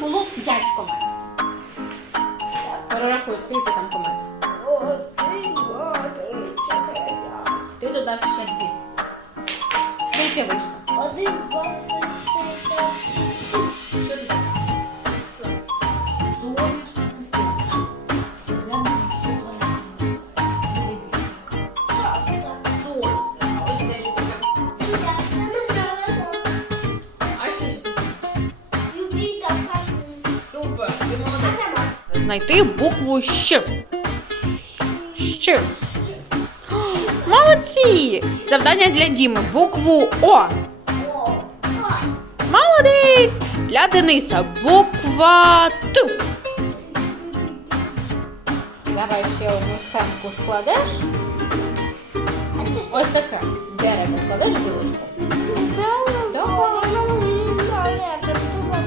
було 5 комет. Перерахуй, скільки там комет. Один, два, три, чотири. Ти додав ще дві. Скільки вийшло? Один, два, три, чотири. Що ти там? Сонячна система. Розглянемо, що планети. Сонце. Сонце. Ось теж таке. Сонце. Це ми беремо. А ще що? Юпітер, Сатурн. Знайти букву Щ. Щ. Молодці! Завдання для Діми. Букву О. Молодець! Для Дениса буква Т. Давай ще одну схемку складеш. Ось таке. Дерево складеш білочку.